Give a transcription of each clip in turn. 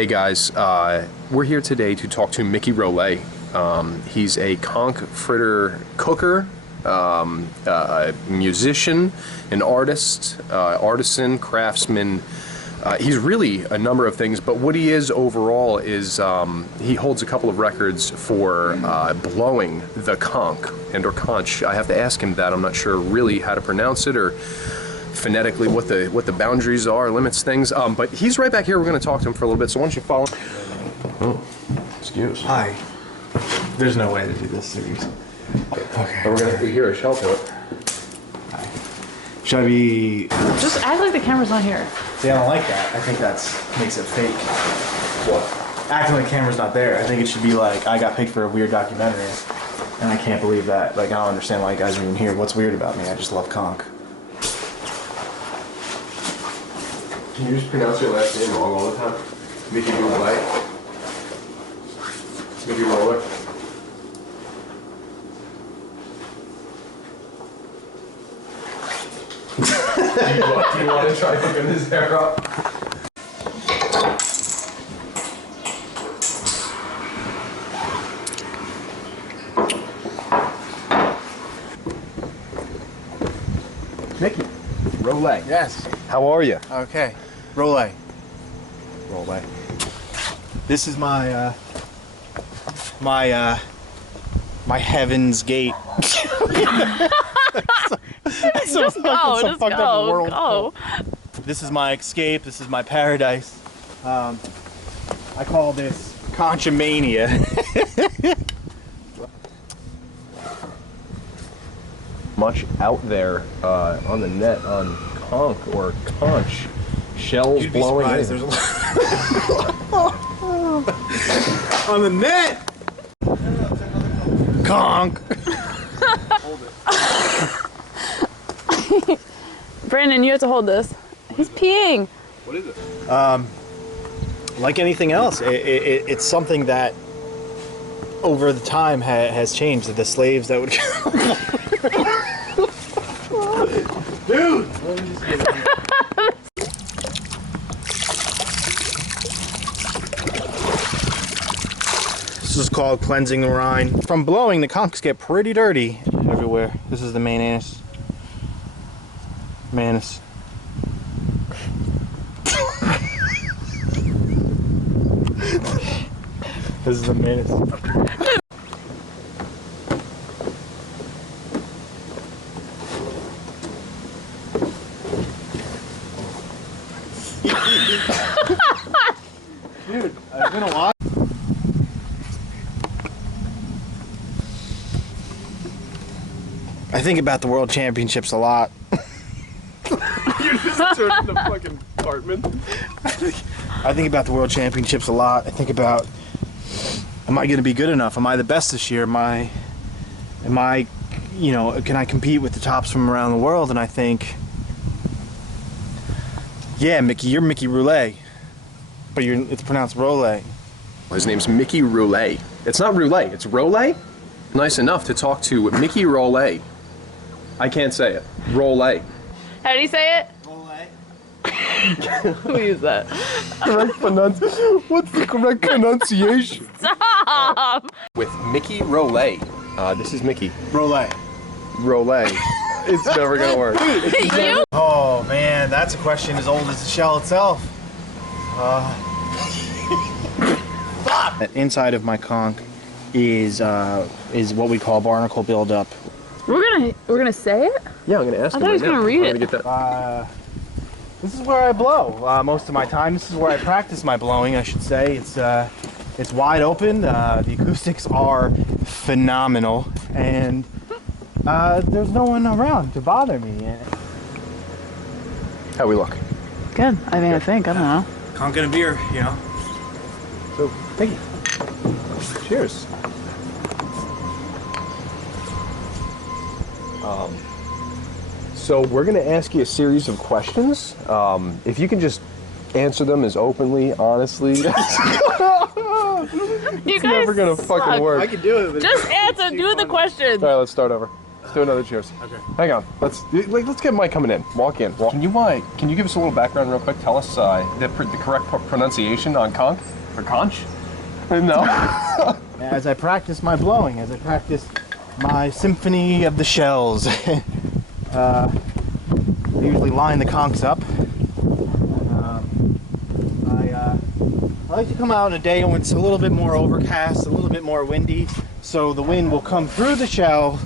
Hey guys, we're here today to talk to Miki Rolle. He's a conch fritter cooker, musician, an artist, artisan, craftsman. He's really a number of things, but what he is overall is he holds a couple of records for blowing the conch or conch. I have to ask him that. I'm not sure really how to pronounce it or phonetically what the boundaries are, limits things. But he's right back here. We're going to talk to him for a little bit. So why don't you follow? Oh, excuse. Hi. There's no way to do this series. Okay. We're going to hear a shell to it. Hi. Should I be? Just act like the camera's not here. See, I don't like that. I think makes it fake. What? Acting like the camera's not there. I think it should be like I got picked for a weird documentary, and I can't believe that. Like I don't understand why you guys are even here. What's weird about me? I just love conch. Can you just pronounce your last name wrong all the time? Miki Rolle. Miki Rolle. Do you want to try cooking his hair up? Miki Rolle. Yes. How are you? Okay. Rolle. Rolle. This is my my heaven's gate. Just go. This is my escape. This is my paradise. I call this Conchamania. Much out there on the net on conch or conch. Shells You'd be blowing in. surprised, there's a lot on the net. Conch. Hold it. Brandon, you have to hold this. He's peeing. What is it? Like anything else, it's something that over the time has changed. The slaves that would dude, let me just get it. This is called cleansing the rind. From blowing, the conchs get pretty dirty everywhere. This is the main anus. Manus. This is the manus. Dude, I've been a lot. I think about the World Championships a lot. You just turned into fucking Cartman. I think about the World Championships a lot. I think about, am I going to be good enough? Am I the best this year? Am I, you know, can I compete with the tops from around the world? And I think, yeah, Miki, you're Miki Rolle, but it's pronounced Rolle. His name's Miki Rolle. It's not Roule, it's Rolle. Nice enough to talk to Miki Rolle. I can't say it. Rolle. How do you say it? Rolle. Who used that? What's the correct pronunciation? Stop! With Miki Rolle. This is Miki. Rolle. Rolle. It's never gonna work. You? Oh man, that's a question as old as the shell itself. Inside of my conch is what we call barnacle buildup. We're gonna say it? Yeah, I'm gonna ask him. I thought he was gonna read it. Get that. This is where I blow most of my time. This is where I practice my blowing, I should say. It's wide open. The acoustics are phenomenal, and there's no one around to bother me. How we look? Good. I mean, I think. I don't know. Conch and a beer, you know. So, thank you. Cheers. So we're going to ask you a series of questions. If you can just answer them as openly, honestly. You It's guys never going to fucking work. I can do it. Just answer. Do the questions. All right, let's start over. Let's do another cheers. Okay. Hang on. Let's get Mike coming in. Walk in. Can you give us a little background real quick? Tell us the correct pronunciation on conch or conch? No. As I practice my blowing, as I practice my symphony of the shells, I usually line the conchs up. I like to come out on a day when it's a little bit more overcast, a little bit more windy, so the wind will come through the shell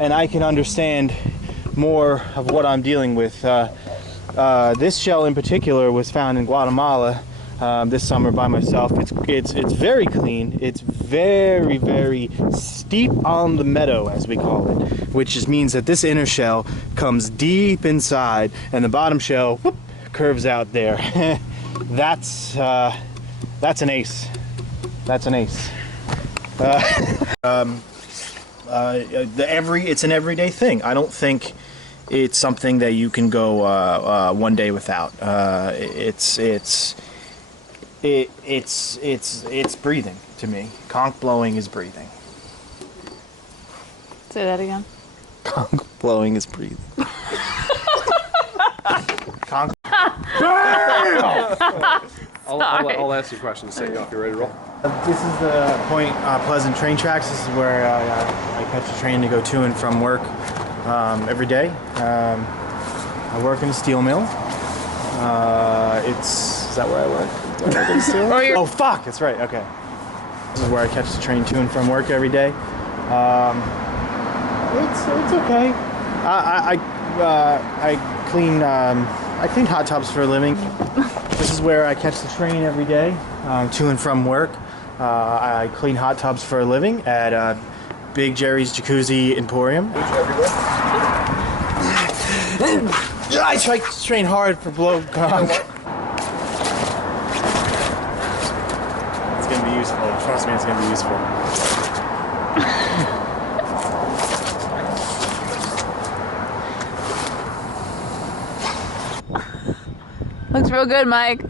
and I can understand more of what I'm dealing with. This shell in particular was found in Guatemala this summer by myself. It's very clean. It's very, very steep on the meadow, as we call it, which just means that this inner shell comes deep inside and the bottom shell whoop, curves out there. That's an ace. That's an ace. It's an everyday thing. I don't think it's something that you can go one day without. It's breathing to me. Conch blowing is breathing. Say that again. Conch blowing is breathing. Conch. I'll ask you questions. Say if you're ready to roll. This is the Point Pleasant train tracks. This is where I catch a train to go to and from work every day. I work in a steel mill. Is that where I work? Do I work in a steel mill? Oh fuck! That's right. Okay. This is where I catch the train to and from work every day. It's okay. I clean hot tubs for a living. This is where I catch the train every day to and from work. I clean hot tubs for a living at Big Jerry's Jacuzzi Emporium. I try to train hard for blow conch. It's gonna be useful. Trust me, it's gonna be useful. Looks real good, Mike.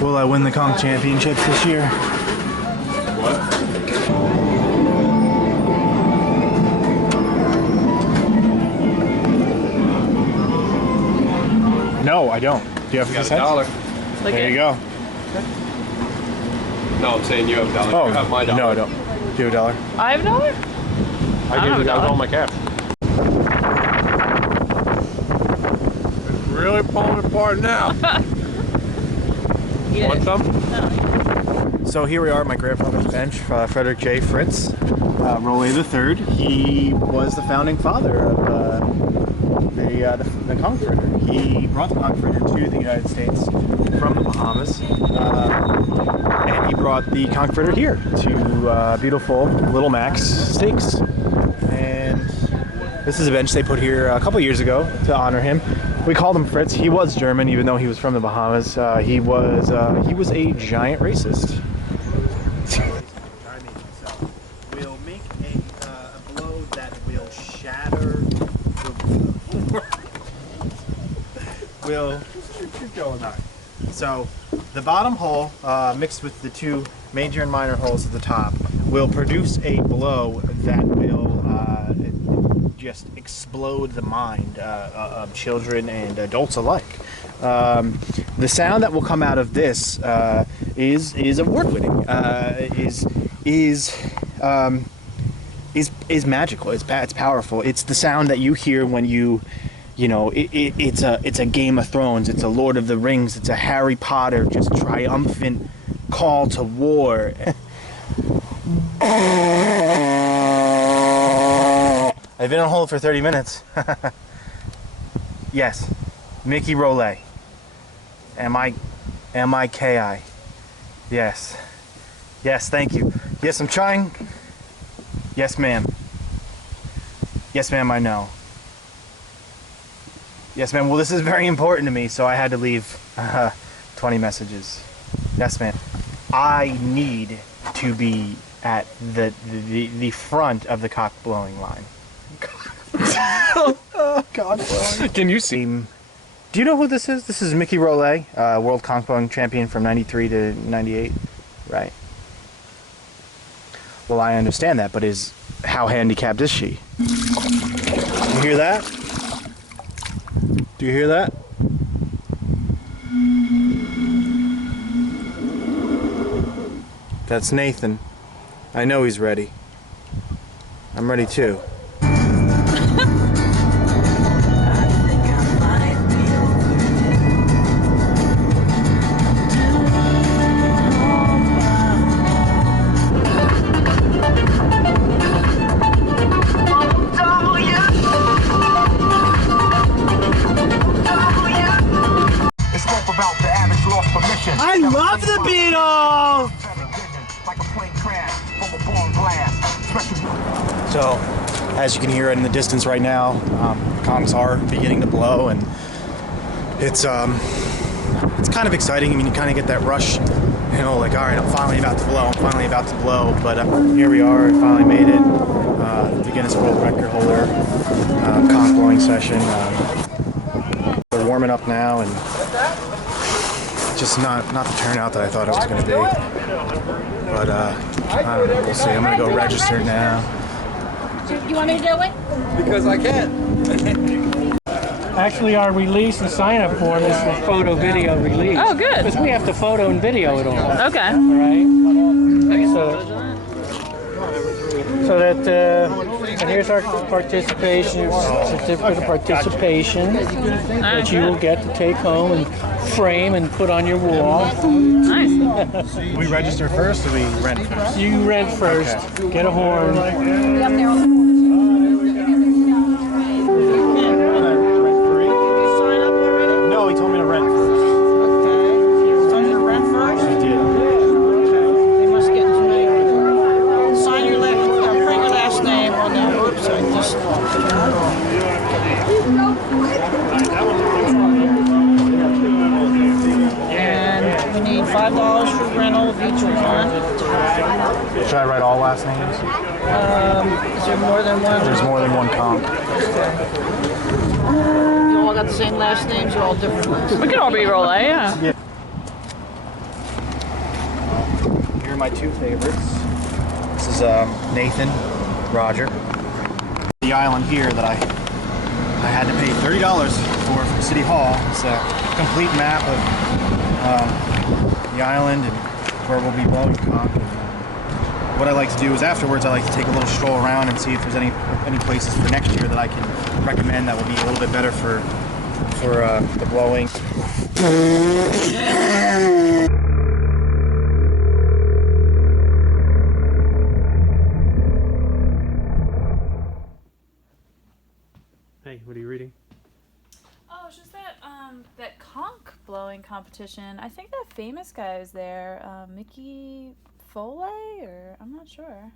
Will I win the conch championships this year? No, I don't. Do you have You got $1. There you go. No, I'm saying you have $1. Oh, You have my $1. no, I don't. Do you have $1? I have $1? I don't gave you have guys $1. all my cash. It's really falling apart now. Eat Want it. some? So here we are at my grandfather's bench, Frederick J. Fritz, Rolle III. He was the founding father of the conch fritter. He brought the conch fritter to the United States from the Bahamas, and he brought the conch fritter here to beautiful Little Mac's Steaks. And this is a bench they put here a couple years ago to honor him. We called him Fritz. He was German, even though he was from the Bahamas. He was a giant racist. We'll make a blow that will shatter. Will keep going on. So the bottom hole, mixed with the two major and minor holes at the top, will produce a blow that will just explode the mind of children and adults alike. The sound that will come out of this is award-winning. Is magical. It's powerful. It's the sound that you hear when it's a Game of Thrones. It's a Lord of the Rings. It's a Harry Potter just triumphant call to war. I've been on hold for 30 minutes. Yes, Miki Rolle. M-I-K-I. Yes. Yes, thank you. Yes, I'm trying. Yes, ma'am. Yes, ma'am, I know. Yes, ma'am. Well, this is very important to me, so I had to leave 20 messages. Yes, ma'am. I need to be at the front of the cock blowing line. God. Can you see? Do you know who this is? This is Miki Rolle, world conch blowing champion from 93 to 98, right? Well, I understand that, but how handicapped is she? You hear that? Do you hear that? That's Nathan. I know he's ready. I'm ready too. I love the Beatles! So, as you can hear in the distance right now, conchs are beginning to blow, and it's kind of exciting. I mean, you kind of get that rush, you know, like, all right, I'm finally about to blow, but here we are, I finally made it. The Guinness World Record holder, conch blowing session. We're warming up now, and just not the turnout that I thought it was going to be. But I don't know, we'll see. I'm going to go register now. You want me to do it? Because I can. Actually, our release and sign-up form is for photo, video release. Oh, good. Because we have to photo and video it all. Okay. Right? So that, and here's our participation, certificate of participation that you will get to take home and frame and put on your wall. Nice. We register first or we rent first? You rent first, get a horn. No, he told me to rent first. Sign your rent first? I did. They must get to me. Sign your print your last name on the website. Just and we need $5 for rental of each one. Should I write all last names? Is there more than one? There's more than one conch. You all got the same last names, or all different ones? We could all be Rolle, yeah. Here are my two favorites. This is Nathan, Roger. The island here that I had to pay $30 for from City Hall. It's a complete map of the island and where we'll be blowing conch. What I like to do is afterwards I like to take a little stroll around and see if there's any places for next year that I can recommend that will be a little bit better for the blowing. Hey, what are you reading? Oh, it's just that conch blowing competition. I think that famous guy was there, Miki Rolle, or I'm not sure.